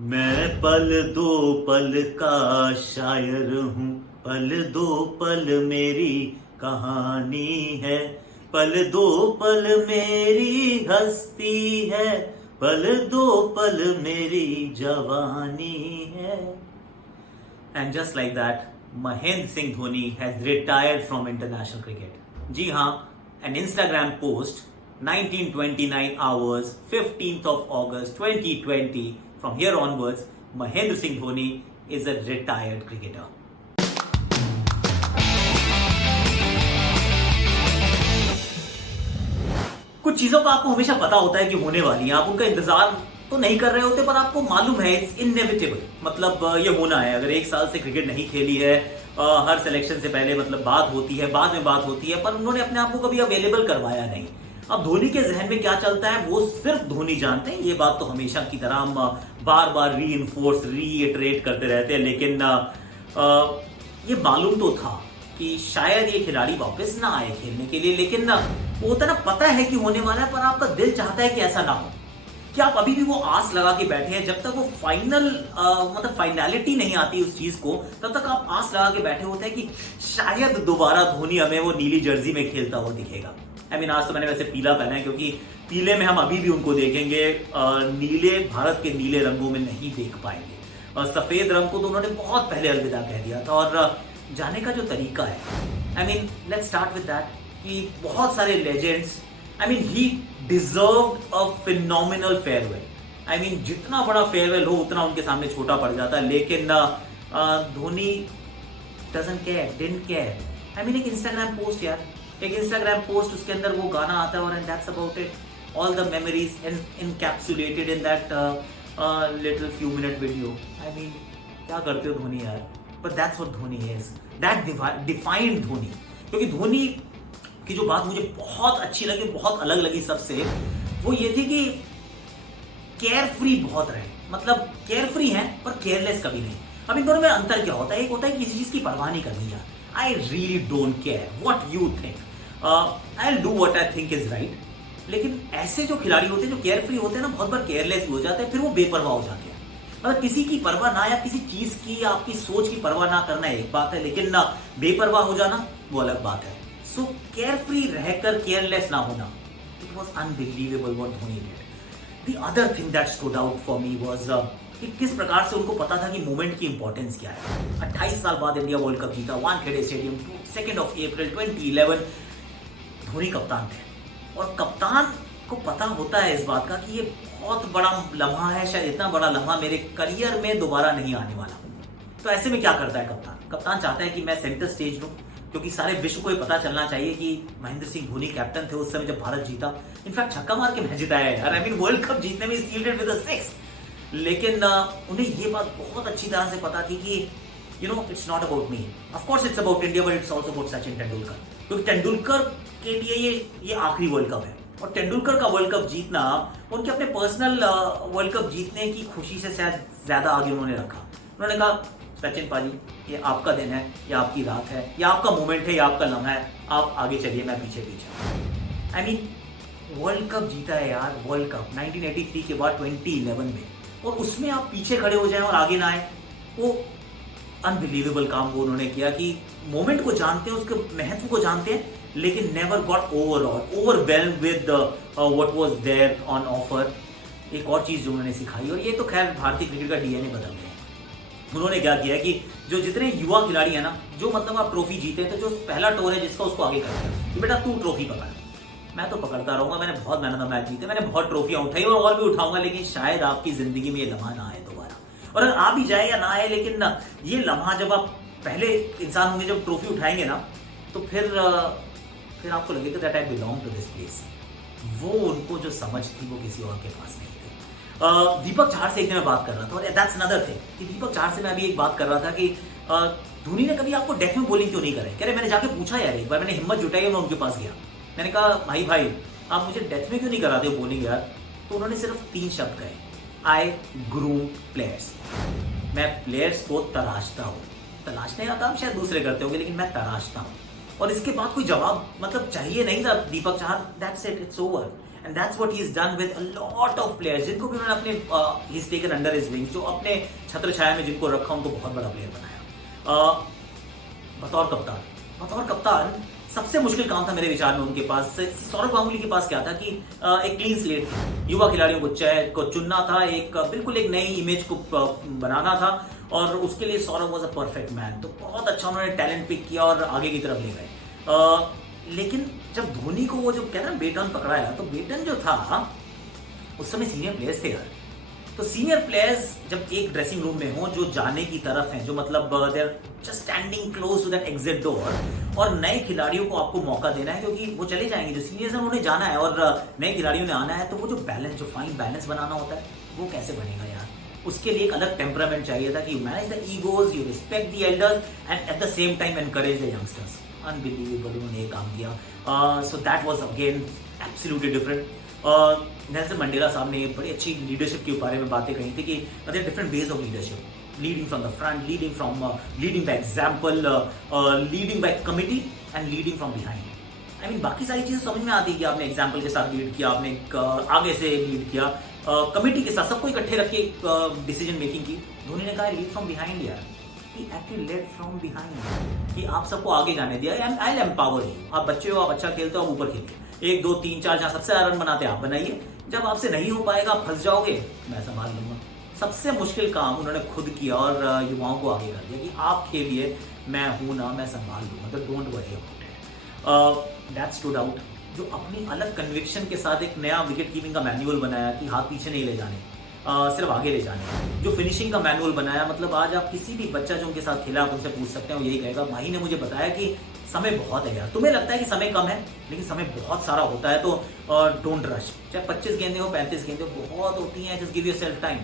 मैं पल दो पल का शायर हूँ। पल दो पल मेरी कहानी है। पल दो पल मेरी हस्ती है। पल दो पल मेरी जवानी है। And just like that, Mahendra Singh Dhoni has retired from international cricket. जी हाँ, an Instagram post 1929 hours 15th of August 2020. From here onwards, Mahendra Singh Dhoni is a retired cricketer. कुछ चीजों का आपको हमेशा पता होता है कि होने वाली है, आप उनका इंतजार तो नहीं कर रहे होते, पर आपको मालूम है इट्स इनएविटेबल। मतलब ये होना है। अगर एक साल से क्रिकेट नहीं खेली है, हर सिलेक्शन से पहले मतलब बात होती है, बाद में बात होती है, पर उन्होंने अपने आप को कभी अवेलेबल करवाया नहीं। अब धोनी के जहन में क्या चलता है वो सिर्फ धोनी जानते हैं। ये बात तो हमेशा की तरह हम बार बार रीइटरेट करते रहते हैं, लेकिन ये मालूम तो था कि शायद ये खिलाड़ी वापस ना आए खेलने के लिए, लेकिन वो होता ना, पता है कि होने वाला है, पर आपका दिल चाहता है कि ऐसा ना हो। कि आप अभी भी वो आस लगा के बैठे हैं, जब तक वो मतलब फाइनलिटी नहीं आती उस चीज को, तब तक आप आस लगा के बैठे होते हैं कि शायद दोबारा धोनी हमें वो नीली जर्सी में खेलता हुआ दिखेगा। आज तो मैंने वैसे पीला पहना है, क्योंकि पीले में हम अभी भी उनको देखेंगे, नीले भारत के नीले रंगों में नहीं देख पाएंगे। और सफेद रंग को तो उन्होंने बहुत पहले अलविदा कह दिया था। और जाने का जो तरीका है, लेट्स स्टार्ट विद दैट, कि बहुत सारे legends, he deserved a phenomenal farewell. जितना बड़ा फेयरवेल हो उतना उनके सामने छोटा पड़ जाता है, लेकिन Dhoni doesn't care, didn't care. एक इंस्टाग्राम पोस्ट यार, एक इंस्टाग्राम पोस्ट, उसके अंदर वो गाना आता है और and that's about it. All the memories encapsulated in that little few minute video. क्या करते हो धोनी यार, but that's what Dhoni is, that defined Dhoni. क्योंकि धोनी की जो बात मुझे बहुत अच्छी लगी, बहुत अलग लगी सबसे, वो ये थी कि केयर फ्री बहुत रहे। मतलब केयर फ्री है पर केयरलेस कभी नहीं। अब इन दोनों में अंतर क्या होता है? एक होता है किसी चीज की परवाह नहीं करनी यार, I really don't care what you think, I will do what I think is right. लेकिन ऐसे जो खिलाड़ी होते हैं, जो केयर फ्री होते हैं ना, बहुत बार केयरलेस हो जाते हैं, फिर वो बेपरवाह हो जाते हैं। मतलब किसी की परवाह ना, या किसी चीज की, आपकी सोच की परवाह ना करना एक बात है, लेकिन ना बेपरवाह हो जाना वो अलग बात है। सो केयर फ्री रहकर केयरलेस ना होना, it was unbelievable what Dhoni did. The other thing that stood out for me was कि किस प्रकार से उनको पता था कि मूवमेंट की इंपॉर्टेंस क्या है। 28 साल बाद इंडिया वर्ल्ड कप जीता, वानखेड़े स्टेडियम, 2 अप्रैल 2011। धोनी कप्तान थे, और कप्तान को पता होता है इस बात का कि ये बहुत बड़ा लम्हा है, शायद इतना बड़ा लम्हा मेरे करियर में दोबारा नहीं आने वाला। तो ऐसे में क्या करता है कप्तान? कप्तान चाहता है कि मैं सेंटर स्टेज लूं, क्योंकि सारे विश्व को ये पता चलना चाहिए कि महेंद्र सिंह धोनी कैप्टन थे उस समय जब भारत जीता। इनफैक्ट छक्का मार के मैच जिताया है यार। वर्ल्ड कप जीतने में स्टील्डेड विद अ 6। लेकिन उन्हें ये बात बहुत अच्छी तरह से पता थी कि it's not about me, of course it's about India, but it's also about Sachin Tendulkar. क्योंकि तेंदुलकर के लिए ये आखिरी वर्ल्ड कप है, और तेंदुलकर का वर्ल्ड कप जीतना उनके अपने पर्सनल वर्ल्ड कप जीतने की खुशी से शायद ज्यादा आगे उन्होंने रखा। उन्होंने कहा, सचिन पाजी, ये आपका दिन है, ये आपकी रात है, ये आपका मोमेंट है, ये आपका लम्हा है, आप आगे चलिए, मैं पीछे पीछे। वर्ल्ड कप जीता है यार, वर्ल्ड कप 1983 के बाद 2011 में, और उसमें आप पीछे खड़े हो जाएं और आगे ना आए। वो अनबिलीवेबल काम वो उन्होंने किया कि मोमेंट को जानते हैं, उसके महत्व को जानते हैं, लेकिन never got overwhelmed with what was there on offer. एक और चीज जो उन्होंने सिखाई, और ये तो खैर भारतीय क्रिकेट का डीएनए बदल गया है। उन्होंने क्या किया कि जो जितने युवा खिलाड़ी है ना, जो मतलब आप ट्रॉफी जीते, तो जो पहला टोर है जिसका, उसको आगे कर दिया कि बेटा तू ट्रॉफी पकड़। मैं तो पकड़ता रहूंगा, मैंने बहुत मैन ऑफ द मैच जीते, मैंने बहुत ट्रॉफियां उठाई और भी उठाऊंगा, लेकिन शायद आपकी जिंदगी में ये लम्हा ना आए दोबारा। और अगर आ भी जाए या ना आए, लेकिन ना ये लम्हा, जब आप पहले इंसान होंगे, जब ट्रॉफी उठाएंगे ना, तो फिर आपको लगेगा that I belong to this place. वो उनको जो समझ थी वो किसी और के पास नहीं थी। दीपक चाहर से एक दिन मैं बात कर रहा था, और दैट्स अनदर थिंग कि दीपक चाहर से मैं अभी एक बात कर रहा था कि धोनी ने कभी आपको डेथ में बॉलिंग क्यों नहीं करे? कह रहे, मैंने जाके पूछा यार, एक बार मैंने हिम्मत जुटाई, मैं उनके पास गया, मैंने कहा भाई आप मुझे डेथ में क्यों नहीं कराते हो बॉलिंग यार? तो उन्होंने सिर्फ 3 शब्द कहे, आई ग्रूम प्लेयर्स। मैं प्लेयर्स को तराशता हूँ। तलाशने का काम शायद दूसरे करते होंगे, लेकिन मैं तराशता हूँ। और इसके बाद कोई जवाब मतलब चाहिए नहीं था Deepak Chahar, that's it, it's over. And that's what he is done with a lot of players, जिनको भी उन्होंने अपने he is taken under his wings, जो अपने छत्र छाया में जिनको रखा उनको बहुत बड़ा प्लेयर बनाया। बतौर कप्तान सबसे मुश्किल काम था मेरे विचार में उनके पास। सौरव गांगुली के पास क्या था कि एक क्लीन स्लेट थी, युवा खिलाड़ियों को चुनना था, एक बिल्कुल एक नई इमेज को बनाना था, और उसके लिए Saurav was a perfect man. तो बहुत अच्छा उन्होंने टैलेंट पिक किया और आगे की तरफ ले गए। लेकिन जब धोनी को वो जो कहते हैं बेटन पकड़ाया, तो बेटन जो था उस समय सीनियर प्लेयर्स थे यार। तो सीनियर प्लेयर्स जब एक ड्रेसिंग रूम में हो जो जाने की तरफ हैं, जो मतलब they are just standing close to that exit door, और नए खिलाड़ियों को आपको मौका देना है क्योंकि वो चले जाएंगे, जो सीनियर्स हैं उन्हें जाना है और नए खिलाड़ियों ने आना है, तो वो जो बैलेंस, जो फाइन बैलेंस बनाना होता है वो कैसे बनेगा यार। उसके लिए एक अलग टेम्परामेंट चाहिए था कि you manage the egos, you respect the elders and at the same time encourage the youngsters. Unbelievable उन्होंने ये काम किया। So that was again absolutely different. Nelson Mandela साहब ने बड़ी अच्छी लीडरशिप के बारे में बातें कही थी कि there different ways of leadership, leading from the front, leading by example, leading by committee and leading from behind. I mean बाकी सारी चीजें समझ में आती है कि आपने एग्जांपल के साथ लीड किया, आपने आगे से लीड किया, कमिटी के साथ सबको इकट्ठे रख के डिसीजन मेकिंग की। धोनी ने कहा लीड फ्रॉम बिहाइंड यार, he actually led from behind, कि आप सबको आगे जाने दिया, आई विल एम्पावर यू। आप बच्चे हो, आप अच्छा खेलते हो, आप ऊपर खेलिए, 1 2 3 4 जहां सबसे ज्यादा रन बनाते हैं आप बनाइए, जब आपसे नहीं हो पाएगा आप फंस जाओगे, मैं संभाल लूंगा। सबसे मुश्किल काम उन्होंने खुद किया और युवाओं को आगे कर दिया कि आप खेलिए, मैं हूं ना, मैं संभाल लूंगा, तो don't worry about it. That stood out, जो अपनी अलग कन्विक्शन के साथ एक नया विकेट कीपिंग का मैनुअल बनाया कि हाथ पीछे नहीं ले जाने, सिर्फ आगे ले जाने, जो फिनिशिंग का मैनुअल बनाया। मतलब आज आप किसी भी बच्चा जो उनके साथ खेला, आप उनसे पूछ सकते हैं, वो यही कहेगा भाई ने मुझे बताया कि समय बहुत है यार। तुम्हें लगता है कि समय कम है, लेकिन समय बहुत सारा होता है, तो डोंट रश। चाहे 25 गेंदें हो, 35 गेंदें हो, बहुत होती हैं, जस्ट गिव योरसेल्फ टाइम।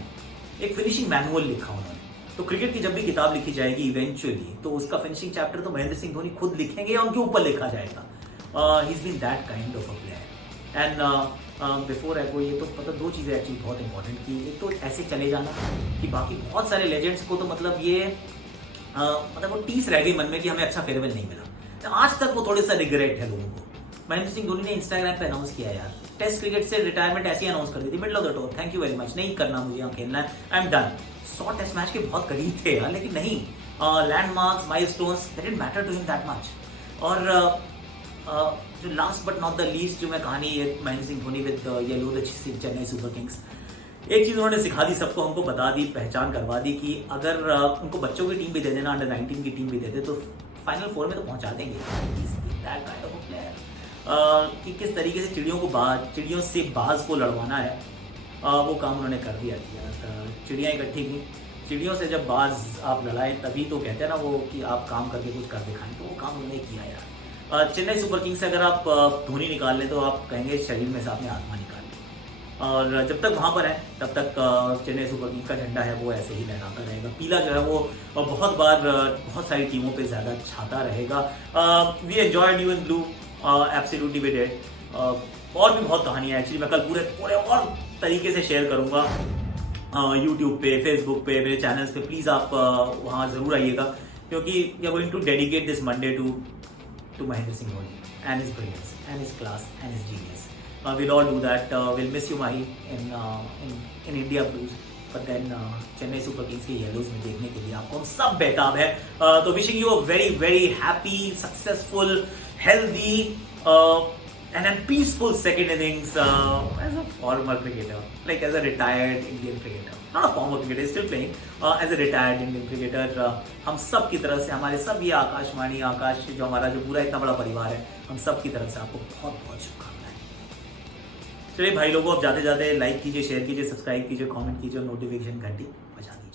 एक फिनिशिंग मैनुअल लिखा उन्होंने। तो क्रिकेट की जब भी किताब लिखी जाएगी इवेंचुअली, तो उसका फिनिशिंग चैप्टर तो महेंद्र सिंह धोनी खुद लिखेंगे या उनके ऊपर लिखा जाएगा। He is been that kind of a player. And before I go, ये तो मतलब 2 चीज़ें एक्चुअली बहुत इंपॉर्टेंट की, एक तो ऐसे चले जाना कि बाकी बहुत सारे लेजेंड्स को तो मतलब ये मतलब वो टीस रह गई मन में कि हमें अच्छा फेयरवेल नहीं मिला। तो आज तक वो थोड़ा सा रिग्रेट है लोगों को। महेंद्र सिंह धोनी ने इंस्टाग्राम पे अनाउंस किया यार, टेस्ट क्रिकेट से रिटायरमेंट ऐसी अनाउंस कर दी थी, middle of the tour, thank you very much, नहीं करना मुझे यहाँ खेलना है, I am done. 100 test match के बहुत करीब थे यार, लेकिन नहीं, landmarks, milestones, that didn't matter to him that much. और जो last but not the least जो मैं कहानी Mahendra Singh Dhoni with yellow the Chennai Super Kings, एक चीज उन्होंने सिखा दी सबको, हमको बता दी, पहचान करवा दी कि अगर उनको बच्चों की टीम भी दे देना, अंडर 19 की टीम भी दे दे, तो फाइनल 4 में तो पहुंचा देंगे। कि किस तरीके से चिड़ियों से बाज को लड़वाना है, वो काम उन्होंने कर दिया था। चिड़ियाँ इकट्ठी की, चिड़ियों से जब बाज आप लड़ाए तभी तो कहते हैं ना वो कि आप काम करके कुछ कर दिखाएं, तो वो काम उन्होंने किया यार। चेन्नई सुपर किंग्स से अगर आप धोनी निकाल लें तो आप कहेंगे शरीर में से आपने आत्मा निकाल ली। और जब तक वहाँ पर है तब तक चेन्नई सुपर किंग्स का झंडा है वो ऐसे ही लहराता रहेगा। पीला जो है वो बहुत बार बहुत सारी टीमों पे ज़्यादा छाता रहेगा। We enjoyed you in blue, absolutely we did. और भी बहुत कहानियाँ एक्चुअली मैं कल पूरे और तरीके से शेयर करूँगा यूट्यूब पे, फेसबुक पे, मेरे चैनल्स पे। प्लीज़ आप वहाँ ज़रूर आइएगा, क्योंकि we are going to dedicate this Monday to Mahendra Singh Dhoni and his brilliance and his class and his genius. We'll all do that. We'll miss you, Mahi, in India Blues. But then Chennai Super Kings के yellows में देखने के लिए आपको हम सब बेताब है। तो wishing you a very very happy, successful, healthy and peaceful second innings as a former cricketer, like as a retired Indian cricketer, not a former cricketer, still playing, as a retired Indian cricketer। हम सब की तरफ से, हमारे सब ये आकाशवाणी, आकाश जो हमारा जो पूरा इतना बड़ा परिवार है, हम सब की तरफ से आपको बहुत बहुत शुभकामनाएं। चलिए भाई लोगों, अब जाते जाते लाइक कीजिए, शेयर कीजिए, सब्सक्राइब कीजिए, कमेंट कीजिए और नोटिफिकेशन घंटी बजा दीजिए।